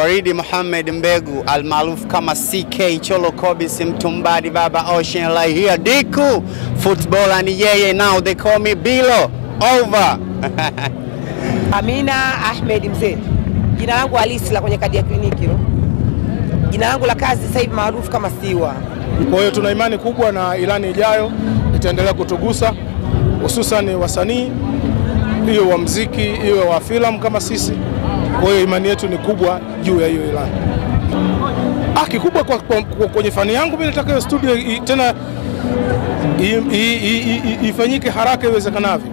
Faridi Mohamed Mbegu almaarufu kama CK Cholo Kobisi Mtumbadi Baba Ocean like here Diku footballer ni yeye, now they call me Bilo over. Amina Ahmed Mzee. Jina langu halisi la kwenye kadi ya kliniki. Jina langu la kazi sasa hivi maarufu kama Siwa. Kwa hiyo tuna imani kubwa na ilani ijayo itaendelea kutugusa, hususan wasanii, hiyo wa muziki, hiyo wa filamu kama sisi. Kwa hiyo imani yetu ni kubwa juu ya hiyo ilani. Kikubwa kwenye fani yangu mimi nataka hiyo studio tena ifanyike haraka iwezekanavyo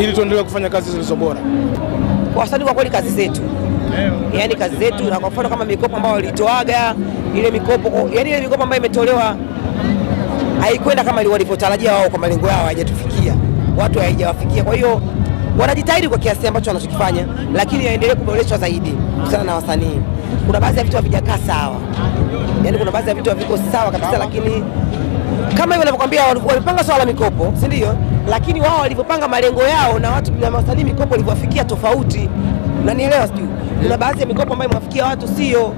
ili tuendelee kufanya kazi zilizo bora. Kwa wasanii kwa kweli kazi zetu. Yaani kazi zetu, na kwa mfano kama mikopo ambayo walitoaga, ile mikopo, yaani ile mikopo ambayo imetolewa haikwenda kama walivyotarajia wao, kwa malengo yao hayajatufikia. Watu haijawafikia. Kwa hiyo wanajitahidi kwa kiasi ambacho wanachokifanya, lakini yaendelee kuboreshwa zaidi sana na wasanii. Kuna baadhi ya vitu havijakaa sawa. Yaani kuna baadhi ya vitu haviko sawa kabisa, lakini kama hivyo nilivyokuambia, walipanga swala la mikopo, si ndio? Lakini wao walivyopanga malengo yao na watu na wasanii mikopo ilivyofikia tofauti. Unanielewa sijui? Kuna baadhi ya mikopo ambayo imewafikia watu sio,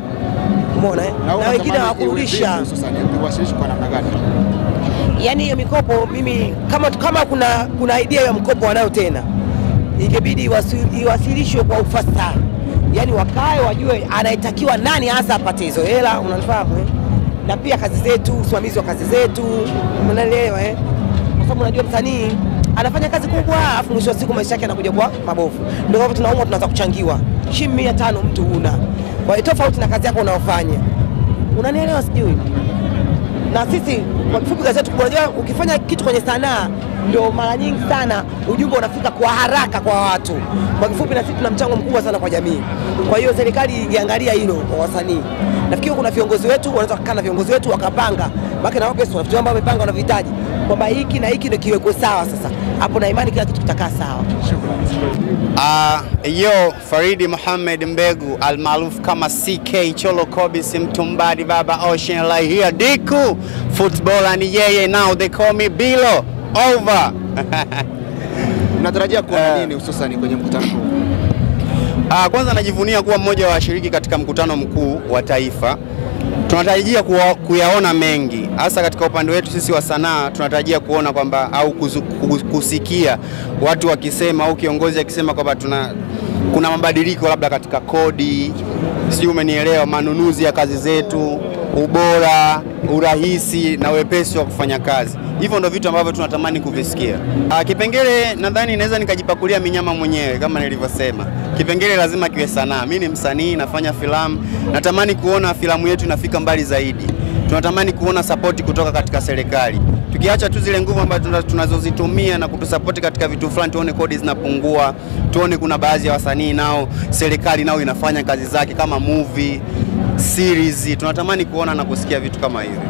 umeona na wengine hawakurudisha. Hususan iwasilishe kwa namna gani? Yaani hiyo mikopo mimi kama kuna idea ya mkopo wanayo tena, ingebidi iwasilishwe kwa ufasaha. Yaani wakae wajue anaitakiwa nani hasa apate hizo hela, unanifahamu? Na pia kazi zetu, usimamizi wa kazi zetu, unaelewa Kwa sababu unajua msanii anafanya kazi kubwa, afu mwisho wa siku maisha yake yanakuja kwa mabovu. Ndio hapo tunaanza kuchangiwa. Shilingi 500 mtu huna. Kwa hiyo tofauti na kazi yako unaofanya. Unanielewa sijui? Na sisi kwa kifupi kazi yetu, unajua ukifanya kitu kwenye sanaa ndio mara nyingi sana ujumbe unafika kwa haraka kwa watu. Kwa kifupi na sisi tuna mchango mkubwa sana kwa jamii. Kwa hiyo serikali ingeangalia hilo kwa wasanii. Nafikiri kuna viongozi wetu wanaweza kukaa na viongozi wetu wakapanga. Baki na wao pesa watu ambao wamepanga wanavihitaji. Kwamba hiki na hiki ndio kiwekwe sawa sasa. Hapo na imani kila kitu kitakaa sawa. Yo Faridi Mohamed Mbegu almaarufu kama CK Cholo Kobisi Mtumbadi Baba Ocean like here Diku footballer ni yeye, now they call me Bilo over. Unatarajia kuona nini hususan kwenye mkutano huu? Kwanza najivunia kuwa mmoja wa washiriki katika mkutano mkuu wa taifa. Tunatarajia kuyaona mengi, hasa katika upande wetu sisi wa sanaa. Tunatarajia kuona kwamba au kusikia watu wakisema au kiongozi akisema kwamba kuna mabadiliko labda katika kodi, sijui umenielewa, manunuzi ya kazi zetu, ubora, urahisi na wepesi wa kufanya kazi. Hivyo ndio vitu ambavyo tunatamani kuvisikia. Kipengele nadhani naweza nikajipakulia minyama mwenyewe kama nilivyosema. Kipengele lazima kiwe sanaa. Mimi ni msanii, nafanya filamu. Natamani kuona filamu yetu inafika mbali zaidi. Tunatamani kuona support kutoka katika serikali. Tukiacha tu zile nguvu ambazo tunazozitumia na kutusupport katika vitu fulani, tuone kodi zinapungua, tuone kuna baadhi ya wasanii nao serikali nao inafanya kazi zake kama movie, series. Tunatamani kuona na kusikia vitu kama hivyo.